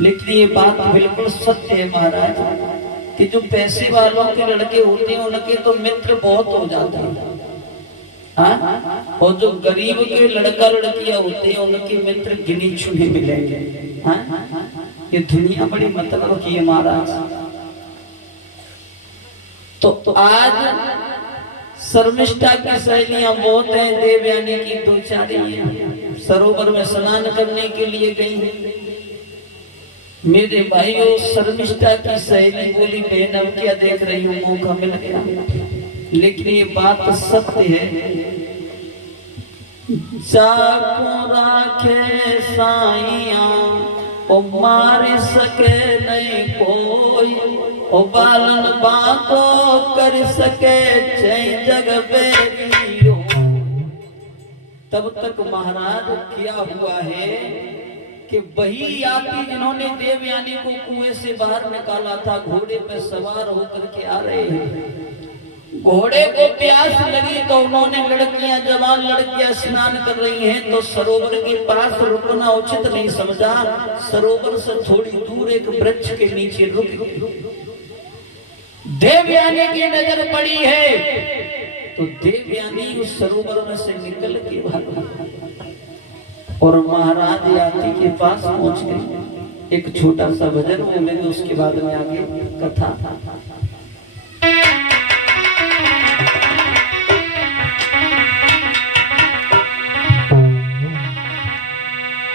लेकिन ये बात बिल्कुल सत्य है महाराज कि जो पैसे वालों के लड़के होते हैं उनके तो मित्र बहुत हो जाते हैं, हाँ? और जो गरीब के लड़का लड़कियां होते हैं उनके मित्र गिने चुने मिलेंगे, हाँ? ये दुनिया बड़ी मतलब की है महाराज। तो आज शर्मिष्ठा की सहेलियां बहुत हैं, देवयानी की दो चार हैं, सरोवर में स्नान करने के लिए गई। मेरे भाइयों शर्मिष्ठा की सहेली बोली बहन अब क्या देख रही हूँ, मौका मिल गया। लेकिन ये बात सत्य है, जाको राखे साइया ओ मार सके नहीं कोई, ओ बालन बातो कर सके जय जग बेरियो। तब तक महाराज क्या हुआ है कि वही यात्री जिन्होंने देवयानी को कुएं से बाहर निकाला था घोड़े पर सवार होकर के आ रहे हैं। घोड़े को प्यास लगी तो उन्होंने लड़कियां, जवान लड़कियां स्नान कर रही हैं तो सरोवर के पास रुकना उचित नहीं समझा। सरोवर से थोड़ी दूर एक वृक्ष के नीचे रुक गए। देवयानी की नजर पड़ी है तो देवयानी उस सरोवर में से निकल के भागी और महाराज यात्री के पास पहुंच गई। एक छोटा सा भजन बोलेंगे, उसके बाद में आगे कथा।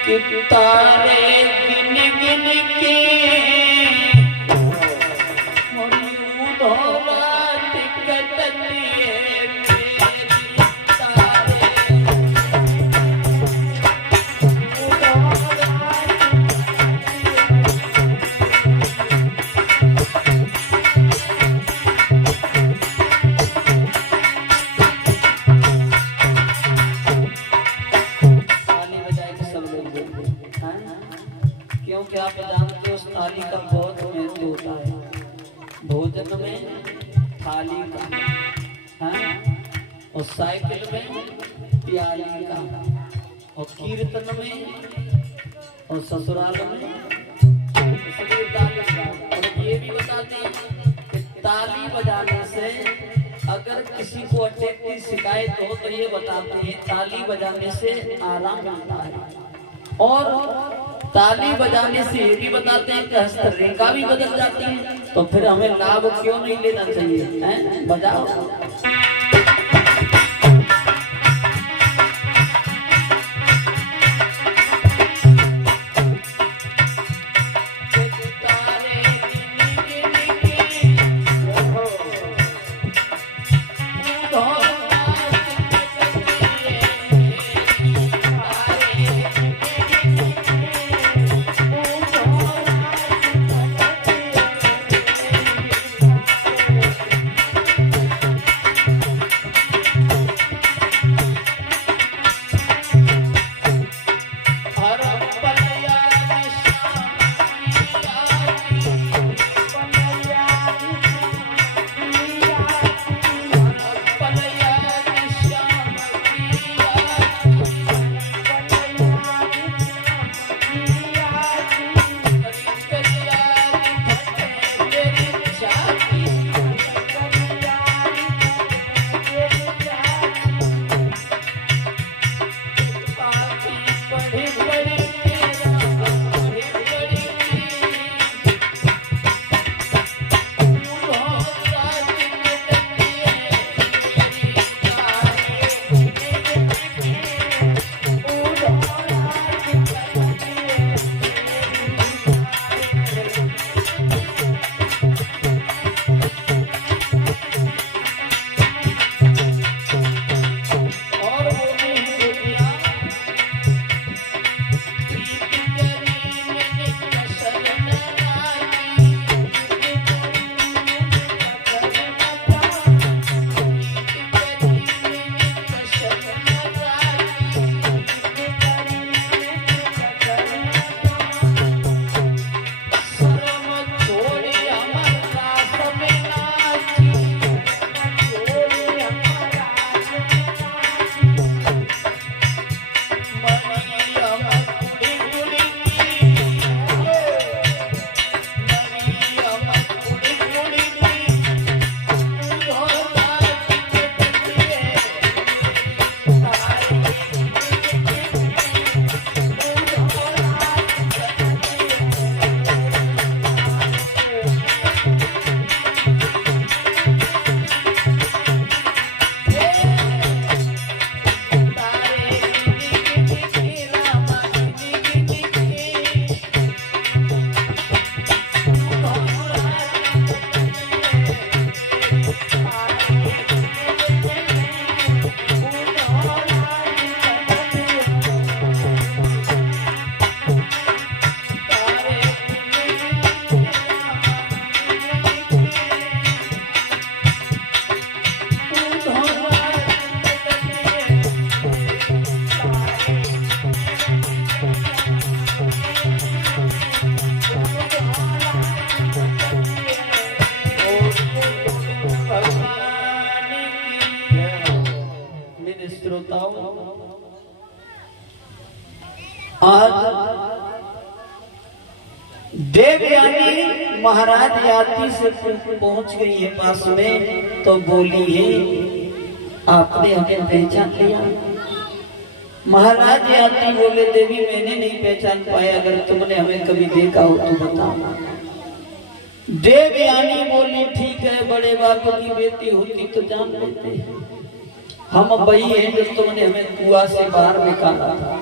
कि तारे गिन गिन के क्योंकि आप जानते हो उस थाली का बहुत महत्व होता है। भोजन में थाली का, हाँ? और साइकिल में प्याली का, और कीर्तन में और ससुराल में ताली का। और ये भी बताते हैं कि ताली बजाने से अगर किसी को अटैक की शिकायत हो तो ये बताते हैं ताली बजाने से आराम मिलता है। और ताली बजाने से ये भी बताते हैं कि हस्तरेखा भी बदल जाती है। तो फिर हमें लाभ क्यों नहीं लेना चाहिए, हैं? बजाओ। देवयानी महाराज याति से पहुंच गई है पास में, तो बोली है आपने हमें पहचान लिया? महाराज याति बोले देवी मैंने नहीं पहचान पाया, अगर तुमने हमें कभी देखा हो तो बताओ। देवयानी बोली ठीक है, बड़े बाप की बेटी होती तो जान लेते, हम वही हैं जो तुमने हमें कुआं से बाहर निकाला था।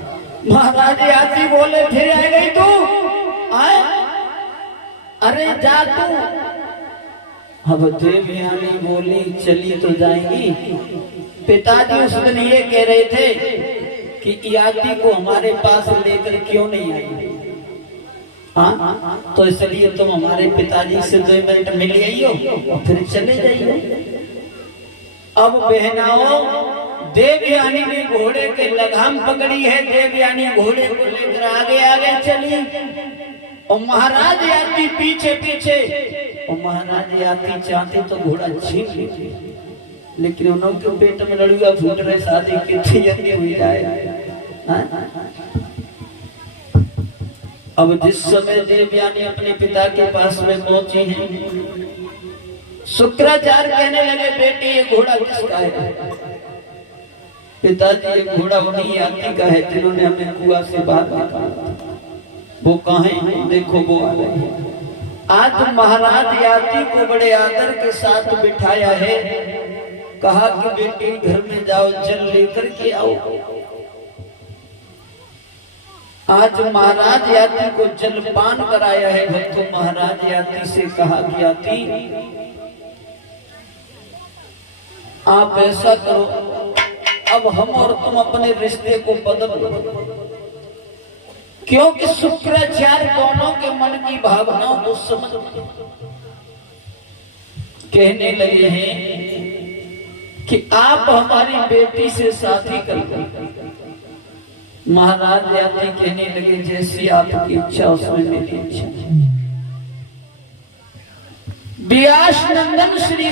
महाराज याति बोले फिर आ गई तू? आए अरे जा तू। अब देवयानी बोली चली तो जाएंगी, पिताजी उस दिन ये कह रहे थे कि याति को हमारे पास लेकर क्यों नहीं आई? हाँ तो इसलिए तुम हमारे पिताजी से 2 मिनट मिल आइयो और फिर चले जाइयो। अब बहनाओं, देवयानी ने घोड़े के लगाम पकड़ी है, देवयानी घोड़े को लेकर आगे आगे चली और महाराज याति पीछे पीछे। और महाराज याति चाहते तो घोड़ा छीन लेते, लेकिन उनके पेट में लड़ुआ फूट रहे, शादी की तैयारी हुई जाए। अब जिस समय देवयानी अपने पिता के पास में पहुंची है, शुक्राचार्य कहने लगे बेटी ये घोड़ा किसका है? पिताजी ये घोड़ा उन्हीं याति का है जिन्होंने हमें कुआं से बाहर निकाला। वो कहाँ है? देखो वो आ रहे हैं। आज महाराज याति को बड़े आदर के साथ बिठाया है, कहा कि बेटी घर में जाओ जल लेकर के आओ। आज महाराज याति को जलपान कराया है। भक्तों, महाराज याति से कहा कि याति आप ऐसा करो, अब हम और तुम अपने रिश्ते को बदल लो, क्योंकि शुक्राचार्य दोनों के मन की भावनाओं को समझते। कहने लगे हैं कि आप हमारी बेटी से शादी कर लो। महाराज याति कहने लगे जैसी आपकी इच्छा उसमें मेरी इच्छा। व्यास नंदन श्री